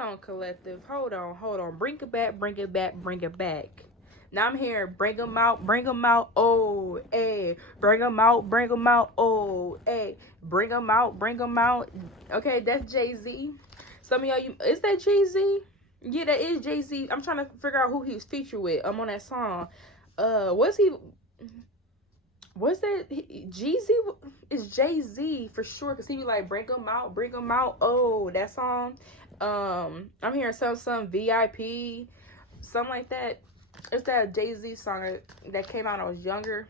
on, collective. Hold on. Bring it back. Now I'm hearing bring them out, oh, hey. Bring them out, oh, hey. Bring them out. Okay, that's Jay-Z. Some of y'all, is that Jay-Z? Yeah, that is Jay-Z. I'm trying to figure out who he was featured with. I'm on that song. Was that Jeezy? It's Jay-Z for sure, because he be like, bring them out. Oh, that song. I'm hearing some VIP, something like that. It's that Jay-Z song that came out when I was younger.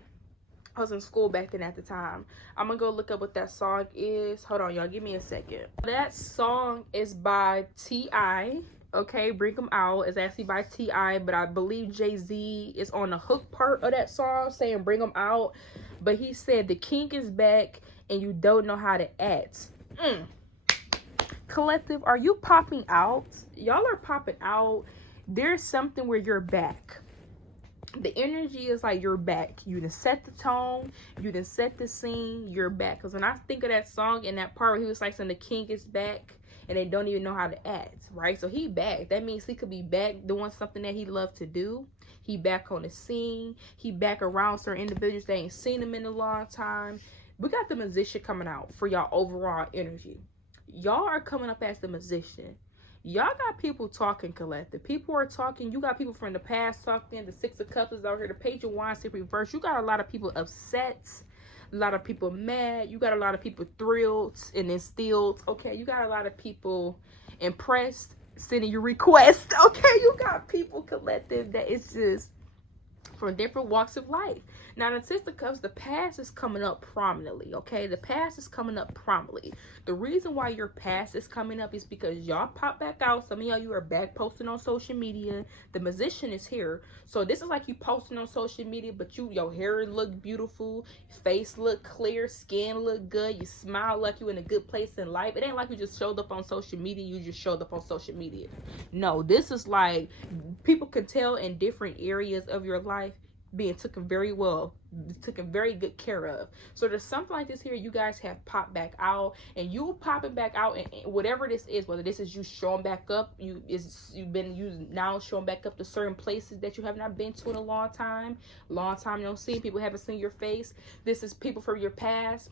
I was in school back then at the time. I'm gonna go look up what that song is. Hold on, y'all, give me a second. That song is by T.I. Okay, Bring 'Em Out is actually by T.I., but I believe Jay-Z is on the hook part of that song saying bring 'em out. But he said the king is back and you don't know how to act. Collective, are you popping out? Y'all are popping out. There's something where you're back. The energy is like you're back. You done set the tone. You done set the scene. You're back. Because when I think of that song and that part where he was like saying the king is back and they don't even know how to act, right? So he back. That means he could be back doing something that he loved to do. He back on the scene. He back around certain individuals that ain't seen him in a long time. We got the musician coming out for y'all overall energy. Y'all are coming up as the musician. Y'all got people talking, collective. People are talking. You got people from the past talking. The Six of Cups is out here. The Page of Wands is reversed. You got a lot of people upset. A lot of people mad. You got a lot of people thrilled and then stilled. Okay, you got a lot of people impressed, sending you requests. Okay, you got people, collective, that it's just from different walks of life. Now, the Six of Cups, the past is coming up prominently, okay? The past is coming up prominently. The reason why your past is coming up is because y'all pop back out. Some of y'all, you are back posting on social media. The musician is here. So this is like you posting on social media, but your hair look beautiful, face look clear, skin look good, you smile like you in a good place in life. It ain't like you just showed up on social media, you just showed up on social media. No, this is like people can tell in different areas of your life being taken very good care of. So there's something like this here. You guys have popped back out, and you popping back out, and whatever this is, whether this is you showing back up, you've been now showing back up to certain places that you have not been to in a long time you don't see. People haven't seen your face. This is people from your past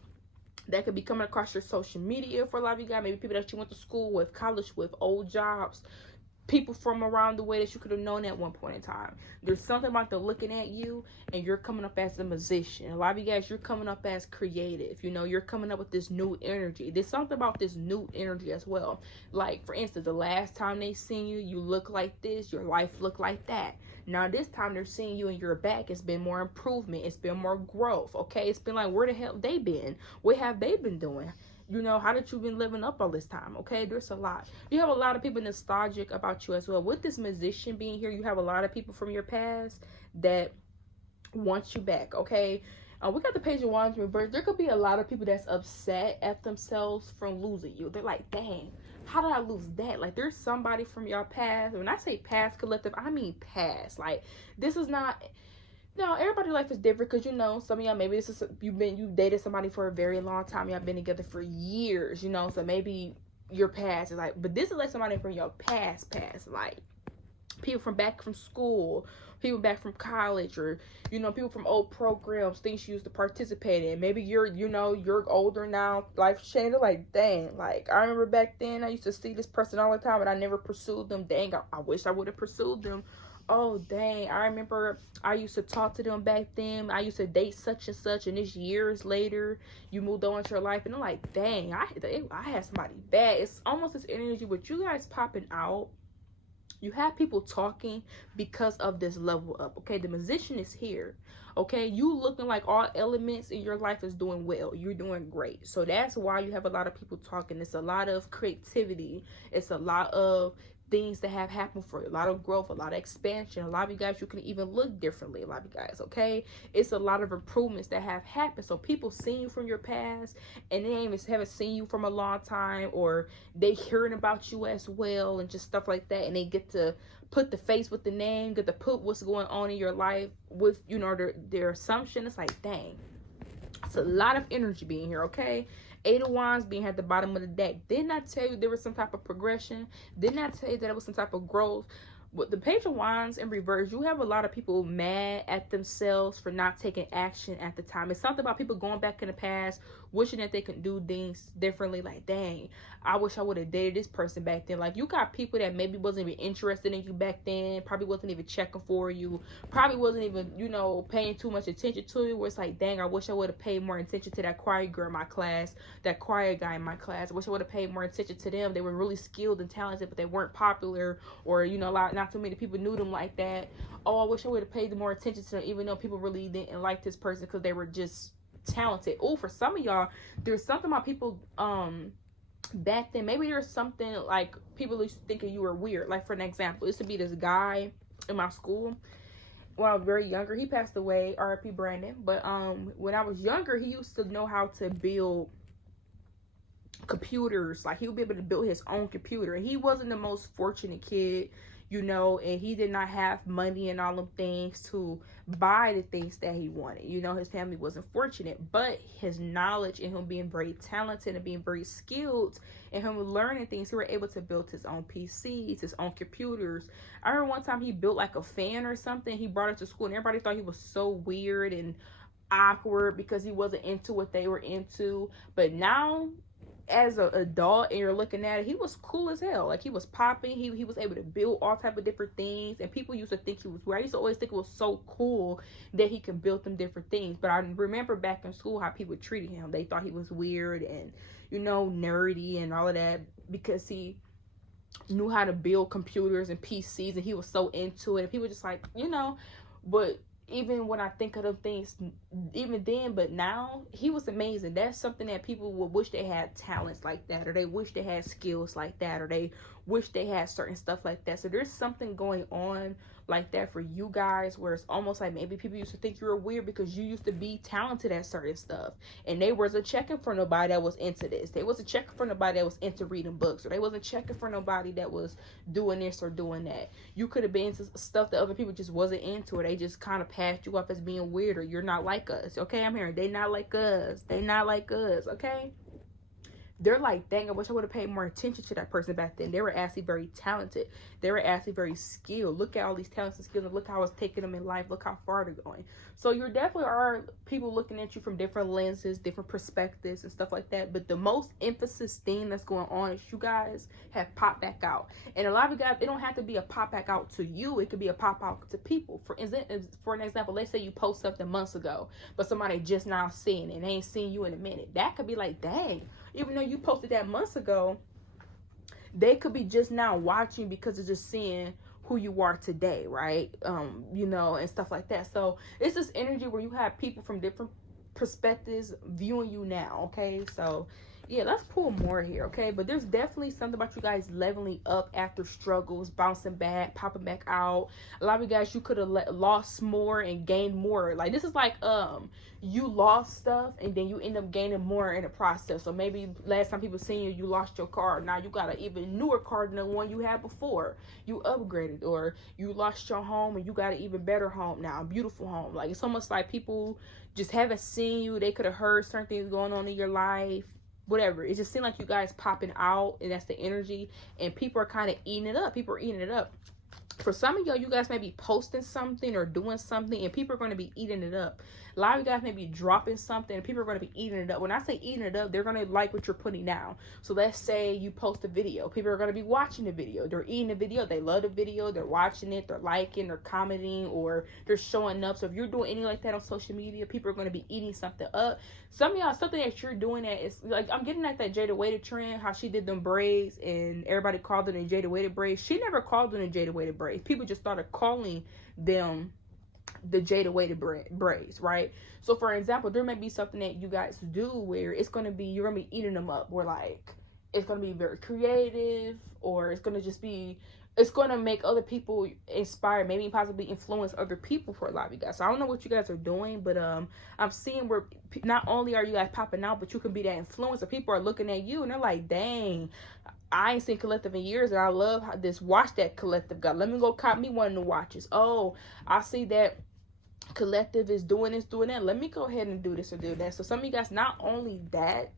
that could be coming across your social media for a lot of you guys. Maybe people that you went to school with, college with, old jobs, people from around the way that you could have known at one point in time. There's something about them looking at you, and you're coming up as a musician. A lot of you guys, you're coming up as creative. You know, you're coming up with this new energy. There's something about this new energy as well. Like, for instance, the last time they seen you, you look like this, your life looked like that. Now, this time they're seeing you and you're back. It's been more improvement. It's been more growth, okay? It's been like, where the hell they been? What have they been doing? You know, how did you been living up all this time? Okay, there's a lot. You have a lot of people nostalgic about you as well. With this musician being here, you have a lot of people from your past that want you back, okay? We got the Page of Wands reversed. There could be a lot of people that's upset at themselves from losing you. They're like, dang, how did I lose that? Like, there's somebody from your past. When I say past, collective, I mean past. Like, this is not... Now, everybody life is different, because, you know, some of y'all, maybe this is, you dated somebody for a very long time. Y'all been together for years, you know, so maybe your past is like, but this is like somebody from your past, like people from back from school, people back from college, or, you know, people from old programs, things you used to participate in. Maybe you're older now, life changed. Like, dang, like, I remember back then I used to see this person all the time, but I never pursued them. Dang, I wish I would have pursued them. Oh, dang, I remember I used to talk to them back then. I used to date such and such, and it's years later, you moved on with your life. And I'm like, dang, I had somebody bad. It's almost this energy with you guys popping out. You have people talking because of this level up, okay? The musician is here, okay? You looking like all elements in your life is doing well. You're doing great. So that's why you have a lot of people talking. It's a lot of creativity. It's a lot of things that have happened for you, a lot of growth, a lot of expansion. A lot of you guys, you can even look differently. A lot of you guys, okay? It's a lot of improvements that have happened. So people seeing you from your past, and they haven't seen you from a long time, or they hearing about you as well, and just stuff like that, and they get to put the face with the name, get to put what's going on in your life with, you know, their assumption. It's like, dang, it's a lot of energy being here, okay? Eight of Wands being at the bottom of the deck. Didn't I tell you there was some type of progression? Didn't I tell you that it was some type of growth? With the Page of Wands in reverse, you have a lot of people mad at themselves for not taking action at the time. It's something about people going back in the past, wishing that they could do things differently. Like, dang, I wish I would have dated this person back then. Like, you got people that maybe wasn't even interested in you back then, probably wasn't even checking for you, probably wasn't even, you know, paying too much attention to you, where it's like, dang, I wish I would have paid more attention to that quiet girl in my class, that quiet guy in my class. I wish I would have paid more attention to them. They were really skilled and talented, but they weren't popular, or, you know, not too many people knew them like that. Oh, I wish I would have paid more attention to them, even though people really didn't like this person because they were just talented. Oh, for some of y'all, there's something about people back then. Maybe there's something like people used to think you were weird. Like, for an example, it used to be this guy in my school when I was very younger. He passed away, R.I.P. Brandon. But when I was younger, he used to know how to build computers. Like, he would be able to build his own computer. And he wasn't the most fortunate kid, you know, and he did not have money and all them things to buy the things that he wanted. You know, his family wasn't fortunate, but his knowledge and him being very talented and being very skilled and him learning things, he were able to build his own PCs, his own computers. I remember one time he built like a fan or something. He brought it to school and everybody thought he was so weird and awkward because he wasn't into what they were into. But now, as an adult, and you're looking at it, he was cool as hell. Like, he was popping. He was able to build all type of different things, and people used to think he was weird. I used to always think it was so cool that he could build them different things. But I remember back in school how people treated him. They thought he was weird and, you know, nerdy and all of that because he knew how to build computers and PCs and he was so into it. And people just like, you know, but even when I think of them things, even then, but now, he was amazing. That's something that people would wish they had talents like that, or they wish they had skills like that, or they wish they had certain stuff like that. So there's something going on like that for you guys, where it's almost like maybe people used to think you were weird because you used to be talented at certain stuff, and they wasn't checking for nobody that was into this. They wasn't checking for nobody that was into reading books, or they wasn't checking for nobody that was doing this or doing that. You could have been into stuff that other people just wasn't into, or they just kind of passed you off as being weird, or you're not like us. Okay, I'm hearing they not like us. They not like us. Okay. They're like, dang, I wish I would have paid more attention to that person back then. They were actually very talented. They were actually very skilled. Look at all these talents and skills, and look how it's taking them in life. Look how far they're going. So you definitely are people looking at you from different lenses, different perspectives and stuff like that. But the most emphasis thing that's going on is you guys have popped back out. And a lot of you guys, it don't have to be a pop back out to you. It could be a pop out to people. For an example, let's say you post something months ago, but somebody just now seeing it and they ain't seen you in a minute. That could be like, dang, even though you posted that months ago, they could be just now watching because it's just seeing who you are today, right? You know, and stuff like that. So it's this energy where you have people from different perspectives viewing you now, okay? So yeah, let's pull more here, okay? But there's definitely something about you guys leveling up after struggles, bouncing back, popping back out. A lot of you guys, you could have lost more and gained more. Like, this is like you lost stuff and then you end up gaining more in the process. So maybe last time people seen you, you lost your car. Now you got an even newer car than the one you had before. You upgraded. Or you lost your home and you got an even better home now, a beautiful home. Like, it's almost like people just haven't seen you. They could have heard certain things going on in your life. Whatever. It just seemed like you guys popping out, and that's the energy, and people are kind of eating it up. People are eating it up. For some of y'all, you guys may be posting something or doing something, and people are going to be eating it up. A lot of you guys may be dropping something, and people are going to be eating it up. When I say eating it up, they're going to like what you're putting down. So let's say you post a video. People are going to be watching the video. They're eating the video. They love the video. They're watching it. They're liking. They're commenting. Or they're showing up. So if you're doing anything like that on social media, people are going to be eating something up. Some of y'all, something that you're doing that is, like, I'm getting at that Jada Waiter trend, how she did them braids, and everybody called them the Jada Waiter braids. She never called them the Jada Waiter braids. People just started calling them the Jada Waiter braids, right? So for example, there may be something that you guys do where it's going to be, you're going to be eating them up, where like it's going to be very creative, or it's going to just be, it's going to make other people inspired, maybe possibly influence other people for a lot of you guys. So I don't know what you guys are doing, but I'm seeing where not only are you guys popping out, but you can be that influencer. People are looking at you and they're like, dang, I ain't seen Collective in years, and I love how this watch that Collective got. Let me go cop me one of the watches. Oh, I see that Collective is doing this, doing that. Let me go ahead and do this or do that. So some of you guys, not only that,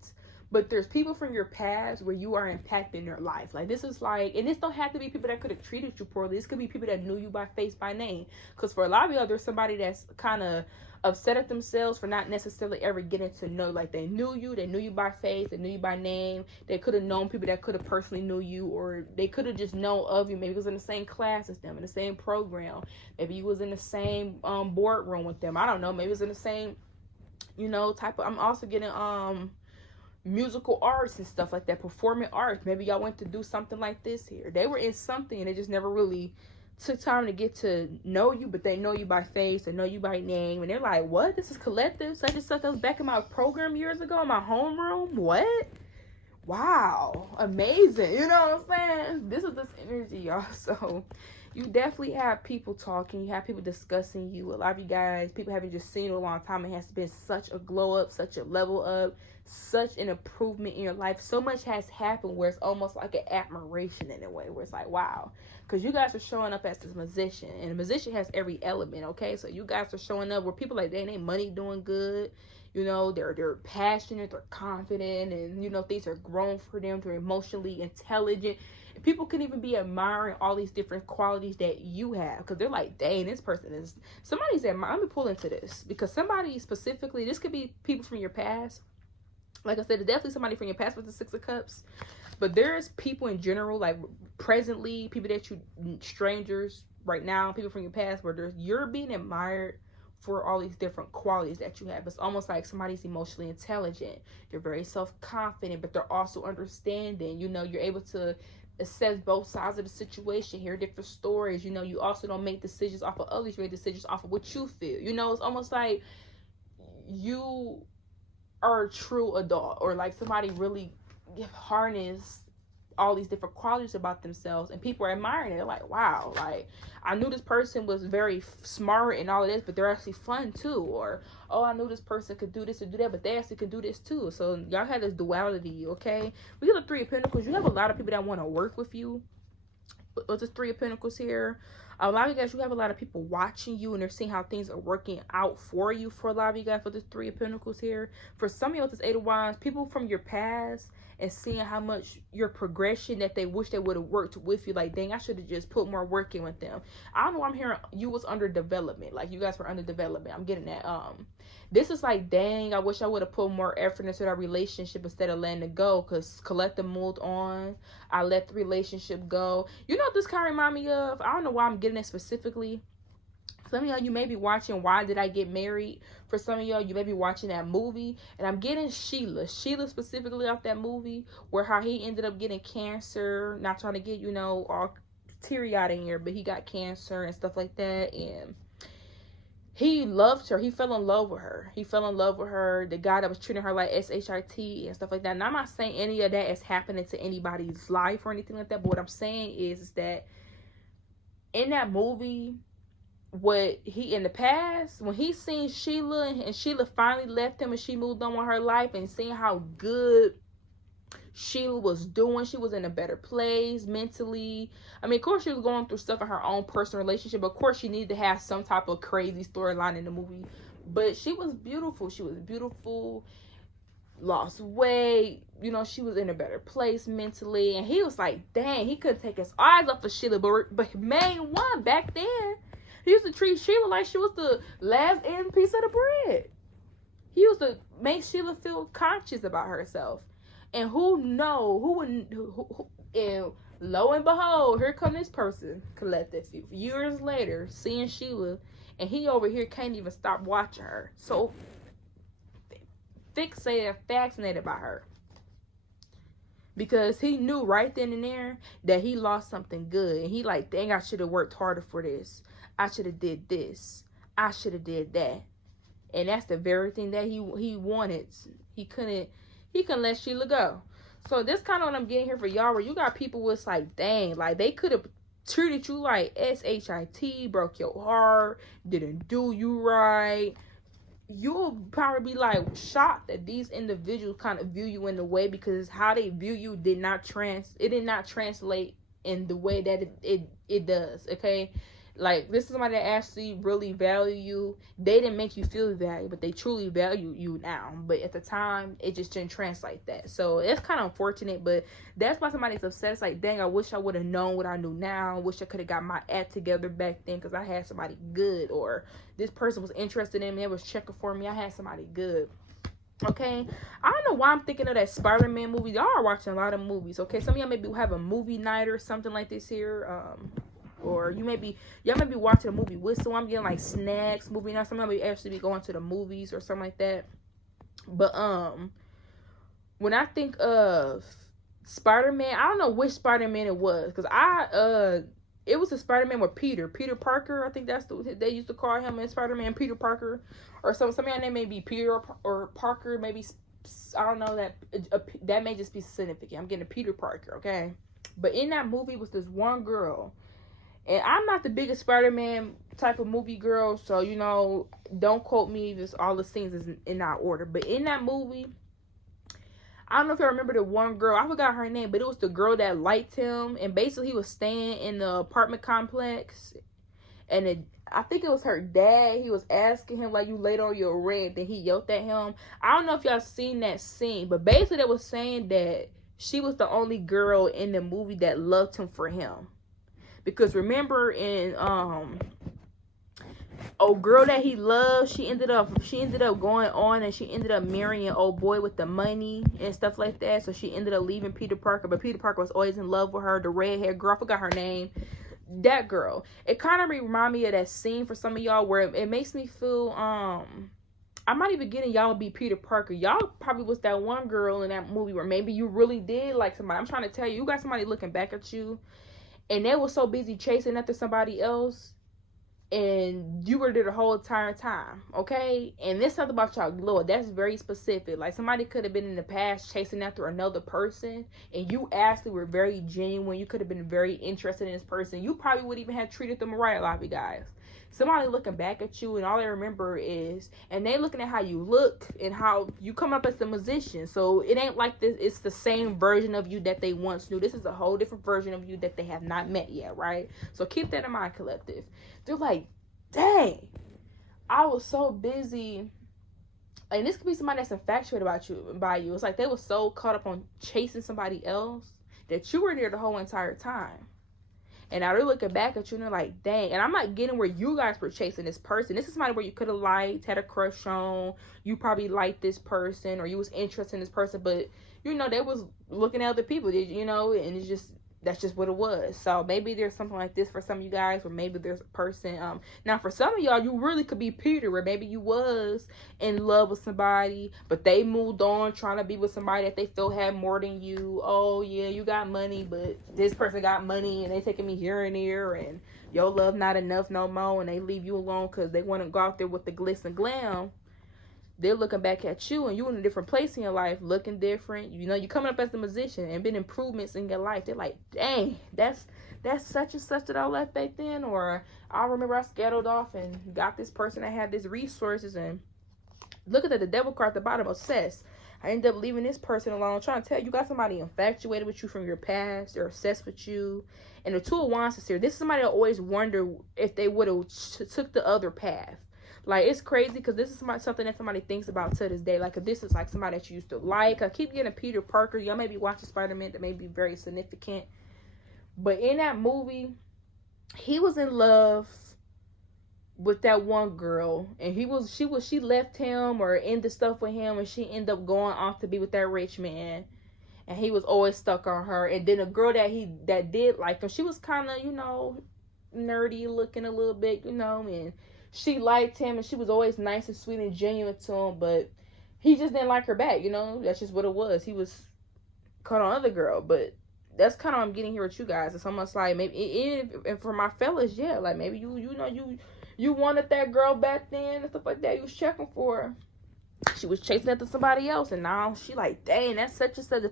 But there's people from your past where you are impacting their life. Like, this is like, and this don't have to be people that could have treated you poorly. This could be people that knew you by face, by name. Because for a lot of y'all, there's somebody that's kind of upset at themselves for not necessarily ever getting to know. Like, they knew you by face, they knew you by name. They could have known people that could have personally knew you, or they could have just known of you. Maybe it was in the same class as them, in the same program. Maybe you was in the same boardroom with them. I don't know. Maybe it was in the same, you know, type of, I'm also getting musical arts and stuff like that, performing arts. Maybe y'all went to do something like this here. They were in something and they just never really took time to get to know you, but they know you by face, they know you by name, and they're like, what? This is collective such and such that was back in my program years ago in my homeroom? What? Wow, amazing. You know what I'm saying? This is this energy, y'all. So you definitely have people talking, you have people discussing you. A lot of you guys, people haven't just seen you a long time. It has been such a glow up, such a level up, such an improvement in your life. So much has happened where it's almost like an admiration in a way, where it's like, wow. Because you guys are showing up as this musician, and a musician has every element, okay? So you guys are showing up where people like, they ain't money doing good. You know, they're passionate, they're confident, and, you know, things are grown for them. They're emotionally intelligent. People can even be admiring all these different qualities that you have, because they're like, dang, this person is, somebody's admiring. Let me pull into this, because somebody specifically, this could be people from your past. Like I said, it's definitely somebody from your past with the Six of Cups. But there's people in general, like presently, people that you, strangers right now, people from your past, where you're being admired for all these different qualities that you have. It's almost like somebody's emotionally intelligent. You're very self-confident, but they're also understanding. You know, you're able to assess both sides of the situation, hear different stories. You know, you also don't make decisions off of others. You make decisions off of what you feel. You know, it's almost like you are a true adult, or like somebody really harness all these different qualities about themselves, and people are admiring it. They're like, wow, like, I knew this person was very smart and all of this, but they're actually fun too. Or, oh, I knew this person could do this and do that, but they actually can do this too. So y'all have this duality, okay? We get the Three of Pentacles. You have a lot of people that want to work with you. With the Three of Pentacles here, a lot of you guys, you have a lot of people watching you, and they're seeing how things are working out for you. For a lot of you guys, for this Three of Pentacles here, for some of you with this Eight of Wands, people from your past, and seeing how much your progression, that they wish they would have worked with you. Like, dang, I should have just put more work in with them. I don't know, I'm hearing you was under development. Like, you guys were under development. I'm getting that. This is like, dang, I wish I would have put more effort into that relationship instead of letting it go, because collective moved on. I let the relationship go. You know what this kind of remind me of? I don't know why I'm getting it specifically. Some of y'all, you may be watching Why Did I Get Married? For some of y'all, you may be watching that movie. And I'm getting Sheila specifically off that movie, where how he ended up getting cancer. Not trying to get, you know, all teary-eyed in here, but he got cancer and stuff like that. And he loved her. He fell in love with her. The guy that was treating her like SHIT and stuff like that. And I'm not saying any of that is happening to anybody's life or anything like that. But what I'm saying is that in that movie, what he, in the past, when he seen Sheila, and Sheila finally left him and she moved on with her life, and seeing how good Sheila was doing, she was in a better place mentally. I mean, of course, she was going through stuff in her own personal relationship. Of course, she needed to have some type of crazy storyline in the movie. But she was beautiful. Lost weight. You know, she was in a better place mentally. And he was like, dang, he couldn't take his eyes off of Sheila. But main one, back then, he used to treat Sheila like she was the last end piece of the bread. He used to make Sheila feel conscious about herself. And and lo and behold, here come this person, collective, years later, seeing Sheila, and he over here can't even stop watching her. So fixated, fascinated by her. Because he knew right then and there that he lost something good. And he like, dang, I should have worked harder for this. I should have did this. I should have did that. And that's the very thing that he wanted. He couldn't let Sheila go. So this kind of what I'm getting here for y'all, where you got people was like, dang, like they could have treated you like SHIT, broke your heart, didn't do you right. You'll probably be like shocked that these individuals kind of view you in the way, because how they view you did not translate in the way that it does. Okay, like, this is somebody that actually really value you. They didn't make you feel valued, but they truly value you now. But at the time, it just didn't translate that. So it's kind of unfortunate, but that's why somebody's upset. It's like, dang, I wish I would have known what I knew now. I wish I could have got my act together back then, because I had somebody good, or this person was interested in me, they was checking for me, I had somebody good. Okay, I don't know why I'm thinking of that Spider-Man movie. Y'all are watching a lot of movies. Okay, some of y'all maybe have a movie night or something like this here. Or y'all may be watching a movie with someone. I'm getting like snacks, movie night. Some of y'all may actually be going to the movies or something like that. But when I think of Spider-Man, I don't know which Spider-Man it was, because it was a Spider-Man with Peter Parker. I think that's they used to call him in Spider-Man, Peter Parker, or some of y'all name may be Peter or Parker. Maybe, I don't know, that may just be significant. I'm getting a Peter Parker, okay? But in that movie was this one girl. And I'm not the biggest Spider-Man type of movie girl, so, you know, don't quote me if all the scenes is in that order. But in that movie, I don't know if you remember the one girl. I forgot her name, but it was the girl that liked him. And basically, he was staying in the apartment complex. And I think it was her dad. He was asking him, like, you late on your rent. Then he yelled at him. I don't know if y'all seen that scene, but basically, they was saying that she was the only girl in the movie that loved him for him. Because remember in girl that he loved, she ended up going on and she ended up marrying old boy with the money and stuff like that. So she ended up leaving Peter Parker, but Peter Parker was always in love with her, the red-haired girl. I forgot her name. That girl. It kind of remind me of that scene for some of y'all where it makes me feel I'm not even getting y'all be Peter Parker. Y'all probably was that one girl in that movie where maybe you really did like somebody. I'm trying to tell you, you got somebody looking back at you, and they were so busy chasing after somebody else, and you were there the whole entire time, okay? And this something about y'all, Lord, that's very specific. Like, somebody could have been in the past chasing after another person, and you actually were very genuine. You could have been very interested in this person. You probably would even have treated them right, a lot of you guys. Somebody looking back at you, and all they remember is, and they looking at how you look and how you come up as a musician. So it ain't like this, it's the same version of you that they once knew. This is a whole different version of you that they have not met yet, right? So keep that in mind, collective. They're like, dang, I was so busy. And this could be somebody that's infatuated by you. It's like they were so caught up on chasing somebody else that you were there the whole entire time. And now they're looking back at you and they're like, dang. And I'm not getting where you guys were chasing this person. This is somebody where you could have liked, had a crush on. You probably liked this person, or you was interested in this person. But, you know, they was looking at other people, you know, and it's just, that's just what it was. So maybe there's something like this for some of you guys, or maybe there's a person. Now for some of y'all, you really could be Peter, where maybe you was in love with somebody, but they moved on trying to be with somebody that they feel had more than you. Oh yeah, you got money, but this person got money and they taking me here and there, and your love not enough no more, and they leave you alone because they want to go out there with the glitz and glam. They're looking back at you, and you in a different place in your life, looking different. You know, you're coming up as a musician and been improvements in your life. They're like, dang, that's such and such that I left back then. Or I remember I scattered off and got this person that had these resources. And look at the devil card at the bottom, obsessed. I ended up leaving this person alone. I'm trying to tell you, you got somebody infatuated with you from your past. They're obsessed with you. And the Two of Wands is here. This is somebody that always wonder if they would have took the other path. Like, it's crazy because this is something that somebody thinks about to this day. Like, if this is like somebody that you used to like. I keep getting Peter Parker. Y'all may be watching Spider-Man, that may be very significant. But in that movie, he was in love with that one girl, and she left him or ended stuff with him, and she ended up going off to be with that rich man, and he was always stuck on her. And then a girl that did like him, she was kind of, you know, nerdy looking a little bit, you know, and she liked him, and she was always nice and sweet and genuine to him, but he just didn't like her back, you know? That's just what it was. He was caught on other girl, but that's kind of what I'm getting here with you guys. It's almost like, maybe, and for my fellas, yeah, like maybe you wanted that girl back then and stuff like that. You was checking for her. She was chasing after somebody else, and now she like, dang, that's such and such.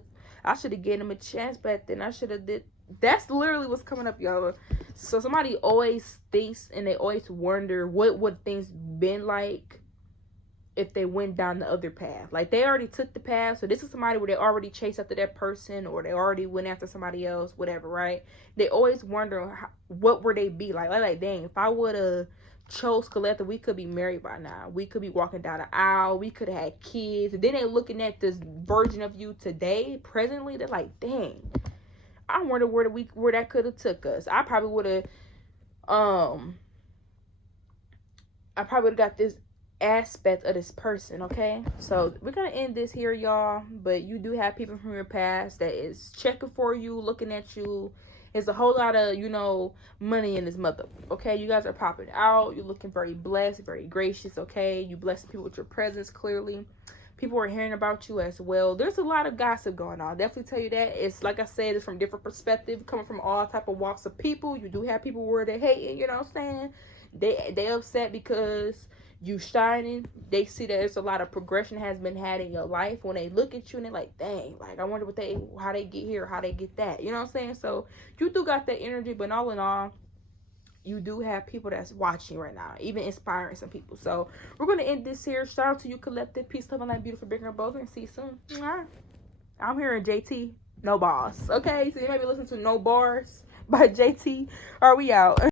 I should have given him a chance back then. I should have did. That's literally what's coming up, y'all. So somebody always thinks, and they always wonder what would things been like if they went down the other path. Like, they already took the path, so this is somebody where they already chased after that person, or they already went after somebody else, whatever, right? They always wonder what would they be like dang, if I would have chose collective, we could be married by now, we could be walking down the aisle, we could have had kids. And then they looking at this version of you today, presently, they're like, dang, I wonder where that could have took us. I probably would have got this aspect of this person. Okay, so we're gonna end this here, y'all, but you do have people from your past that is checking for you, looking at you. There's a whole lot of, you know, money in this mother. Okay, you guys are popping out, you're looking very blessed, very gracious. Okay, you bless people with your presence. Clearly people are hearing about you as well. There's a lot of gossip going on, definitely tell you that. It's like I said, it's from different perspectives, coming from all type of walks of people. You do have people where they hate it, you know what I'm saying? They upset because you shining. They see that there's a lot of progression has been had in your life. When they look at you and they're like, dang, like, I wonder how they get here, how they get that, you know what I'm saying? So you do got that energy, but all in all, you do have people that's watching right now, even inspiring some people. So we're going to end this here. Shout out to you, collective. Peace, love, and light, beautiful, bigger and bolder, and see you soon. I'm hearing JT, no boss. Okay, so you might be listening to No Bars by JT. Are we out?